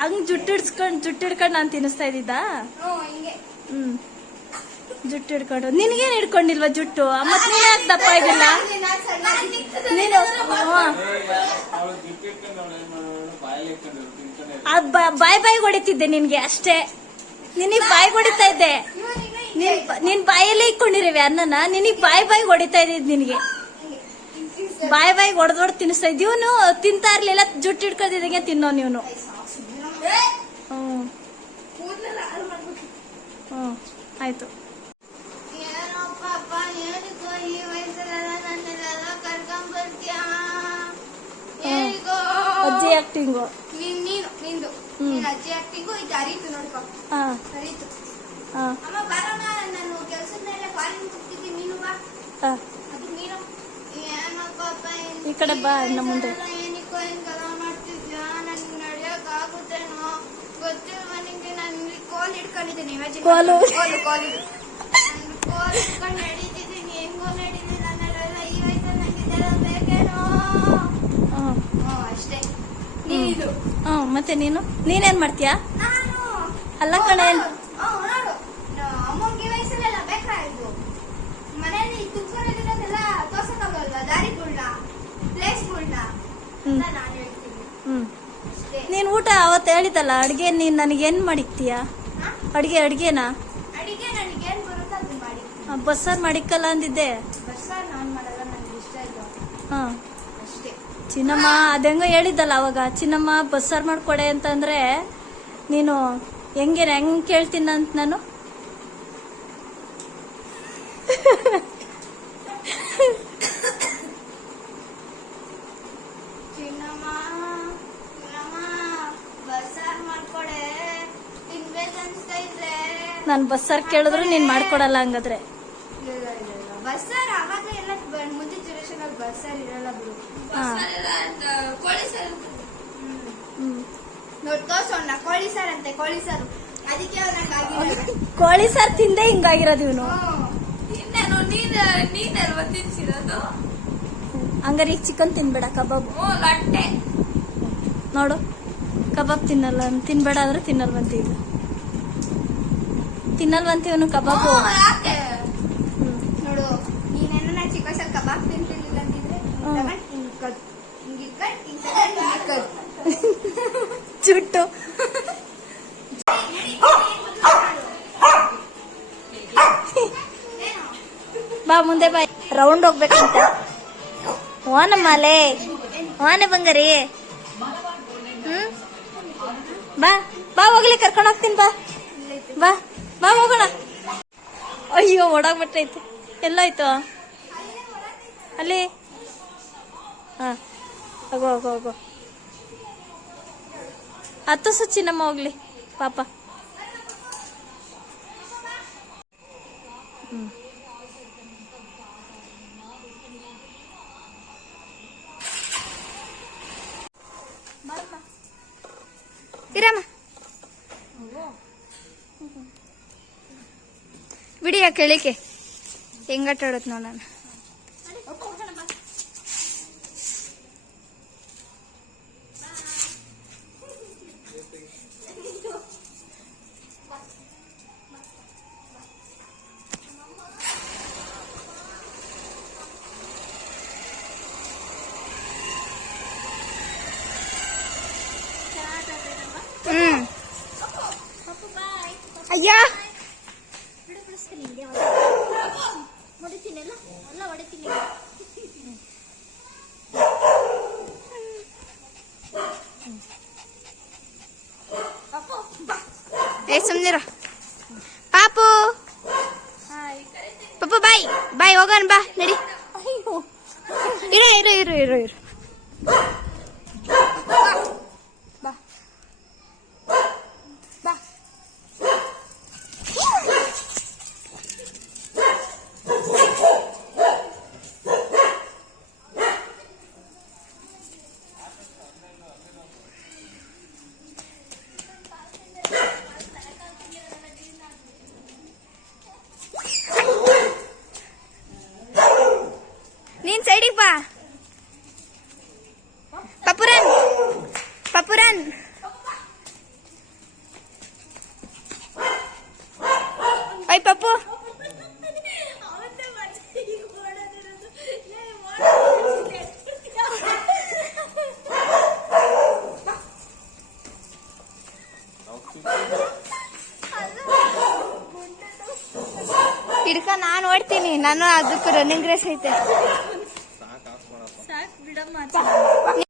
ಹಂಗ್ ಜುಟ್ಟು ಹಿಡ್ಕೊಂಡು ನಾನು ತಿನ್ನಿಸ್ತಾ ಇದ್ದಿದ್ದ. ಜುಟ್ಟು ಹಿಡ್ಕೊಂಡು ನಿನ್ಗೇನ್ ಹಿಡ್ಕೊಂಡಿಲ್ವಾ ಜುಟ್ಟು? ಮತ್ ನೀನ್ ಯಾಕೆ ದಪ್ಪ ಆಗಿಲ್ಲ? ನೀನು ಬಾಯಿ ಹೊಡಿತಿದ್ದೆ ನಿನ್ಗೆ ಅಷ್ಟೇ. ನಿನಗ್ ಬಾಯಿ ಹೊಡಿತಾ ಇದ್ದೆ. ನಿನ್ ಬಾಯಲ್ಲಿ ಇಟ್ಕೊಂಡಿರವೆ ಅನ್ನನ. ನಿನಗ್ ಬಾಯಿ ಹೊಡಿತಾ ಇದ್ದಿದ್ ನಿನ್ಗೆ. ಬಾಯಿ ಹೊಡೆದೊಡ್ ತಿನ್ನಿಸ್ತಾ ಇದ್. ಇವನು ತಿಂತಾ ಇರ್ಲಿಲ್ಲ, ಜುಟ್ಟು ಹಿಡ್ಕೊತಿದ್ದಂಗೆ ತಿನ್ನೋ ನೀನು. ಆಯ್ತು. ಅಜ್ಜಿ ಆಕ್ಟಿಂಗು. ಅಜ್ಜಿ ಆಕ್ಟಿಂಗು ಇದು ಅರಿತು ನೋಡ್ಕೊ. ಅರಿತು ಅಮ್ಮ ಬರಮ್ಮ, ನಾನು ಕೆಲಸದ ಮೇಲೆ ಫಾರಿನ್ ಹೋಗ್ತಿದ್ದೀನಿ, ನೀನು ಬಾ. ಅದು ನೀನು ಏನಪ್ಪ ಈ ಕಡೆ ಬಾ. ನಮ್ಮ ಮುಂದೆ ಏನಕ್ಕೋ ಹಿಂಗೆಲ್ಲ ಮಾಡ್ತಿದ್ಯಾ? ನನ್ಗೆ ನಡೆಯಕ್ ಆಗುತ್ತೇನೋ ಗೊತ್ತಿಲ್ವ ನಿಂಗೆ? ನಾನು ಕೋಲ್ ಹಿಡ್ಕೊಂಡಿದ್ದೀನಿ. ಕೋಲು ಹಿಡ್ಕೊಂಡು ನಡೀತಿದ್ದೀನಿ. ಹೆಂಗೋ ನಡೀತೀನಿ. ನನ್ನೆಲ್ಲ ಈ ವಯಸ್ಸಲ್ಲಿ ನಂಗೆ ಇದೆಲ್ಲ ಬೇಕೇನೋ. ಅಷ್ಟೇ. ನೀನು ಮತ್ತೆ ನೀನೇನ್ ಮಾಡ್ತೀಯಾ? ನಾನು ಅಲ್ಲ ಕಣೆ, ನೋಡು, ಅಮ್ಮಂಗೆ ವಯಸ್ಸಲ್ಲೆಲ್ಲ ಬೇಕಾಯ್ತು. ಮನೇಲಿ ತುರ್ಕೊಂಡಿರೋದೆಲ್ಲ ತೋರ್ಸಕ್ಕಾಗಲ್ವಾ? ದಾರಿಗಳ್ನ, ಪ್ಲೇಸ್ಗಳ್ನ ನಾನು ಹೇಳ್ತೀನಿ. ನೀನ್ ಊಟ ಅವತ್ತು ಹೇಳಿದಲ್ಲ ಅಡ್ಗೆ, ನೀನ್ ನನಗೇನ್ ಮಾಡಿಕ್ತೀಯ? ಅಡ್ಗೆನಾ? ಅಡಿಗೆ ನನಗೇನ್ ಬರುತ್ತೋ ಅದು ಮಾಡಿ. ಬಸ್ಸಾರ್ ಮಾಡಿಕ್ಕಲ್ಲ ಅಂದಿದ್ದೆ. ಬಸ್ಸಾರ್ ನಾನ್ ಮಾಡಲ್ಲ, ನನಗೆ ಇಷ್ಟ ಇಲ್ಲ. ಅಷ್ಟೇ. ಚಿನ್ನಮ್ಮ ಅದೆಂಗ ಹೇಳಿದ್ದಲ್ಲ ಅವಾಗ, ಚಿನ್ನಮ್ಮ ಬಸ್ಸಾರ್ ಮಾಡ್ಕೊಡೆ ಅಂತಂದ್ರೆ ನೀನು ಹೆಂಗ್ ಕೇಳ್ತೀನ ಅಂತ ನಾನು. ಚಿನ್ನಮ್ಮ ಬಸ್ಸಾರ್ ಮಾಡ್ಕೊಡೆ, ತಿನ್ಬೇಕನ್ಸ್ತಾ ಇದ್ರೆ. ನಾನು ಬಸ್ಸಾರ್ ಕೇಳಿದ್ರು ನೀನ್ ಮಾಡ್ಕೊಡಲ್ಲ ಹಂಗಾದ್ರೆ. ಬಸ್ಸಾರ್ ಅವಾಗ ಎಲ್ಲ ಮುಂದಿನ ಜನರೇಷನ್ ಅಲ್ಲಿ ಬಸ್ಸಾರ್ ಇರಲ್ಲ ಬಿಡು. ಕೋಳಿ ಸಾರು ನೋಡಿ ತೋರ್ಸೋಣ. ಕೋಳಿ ಸಾರು ಅಂತೆ, ಕೋಳಿ ಸಾರು. ಅದಕ್ಕೆ ಕೋಳಿ ಸಾರು ತಿಂದೆ ಹಿಂಗಾಗಿರೋದು ಇವನು. ನೀನಲ್ವ ತಿನ್ಸಿರೋದು? ಹಂಗಾರೆ ಈಗ ಚಿಕನ್ ತಿನ್ಬೇಡ, ಕಬಾಬ್ ಲಟ್ಟೆ ನೋಡು. ಕಬಾಬ್ ತಿನ್ಬೇಡ ಅಂದ್ರೆ ತಿನ್ನಲ್ವಂತ. ಈಗ ತಿನ್ನಲ್ವಂತ ಇವನು ಕಬಾಬು. ನೋಡು, ನೀನೇನ ಚಿಕ್ಕ ವಯಸ್ಸಲ್ಲಿ ಕಬಾಬ್ ತಿಂತಿರ್ಲಿಲ್ಲ ಅಂತಿದ್ರೆ ಜುಟ್ಟು ಬಾ ಮುಂದೆ ಬಾ. ರೌಂಡ್ ಹೋಗ್ಬೇಕಂತ. ಓನಮ್ಮಲೇ, ಓನೆ ಬಂಗಾರಿ. ಬಾ ಬಾ ಹೋಗ್ಲಿ, ಕರ್ಕೊಂಡು ಹೋಗ್ತೀನಿ. ಬಾ ಬಾ ಹೋಗೋಣ. ಅಯ್ಯೋ ಓಡಾಗ್ಬಿಟ್ಟೈತೆ. ಎಲ್ಲಾಯ್ತು ಅಲ್ಲಿ? ಹೋಗೋ ಹತ್ತು ಚಿನ್ನಮ್ಮ ಹೋಗ್ಲಿ ಪಾಪ. ಇರಮ್ಮ ಬಿಡಿಯ ಕೆಳಿಕೆ ಹೆಂಗಾಟ ಆಡತ್ ನೋಡೋಣ. ಅಯ್ಯ ಸುಮ್ನಿರ ಪಾಪು. ಪಾಪು ಬಾಯ್ ಬಾಯ್, ಹೋಗೋಣ ಬಾ ನಡಿ. ಇರು ಬಾ ಬಾ. ನೀನ್ ಸೈಡಿಗೆ ಬಾ. ಪಪುರನ್ ನಾನು ಅದಕ್ಕೆ ರನ್ನಿಂಗ್ ರೇಸ್ ಐತೆ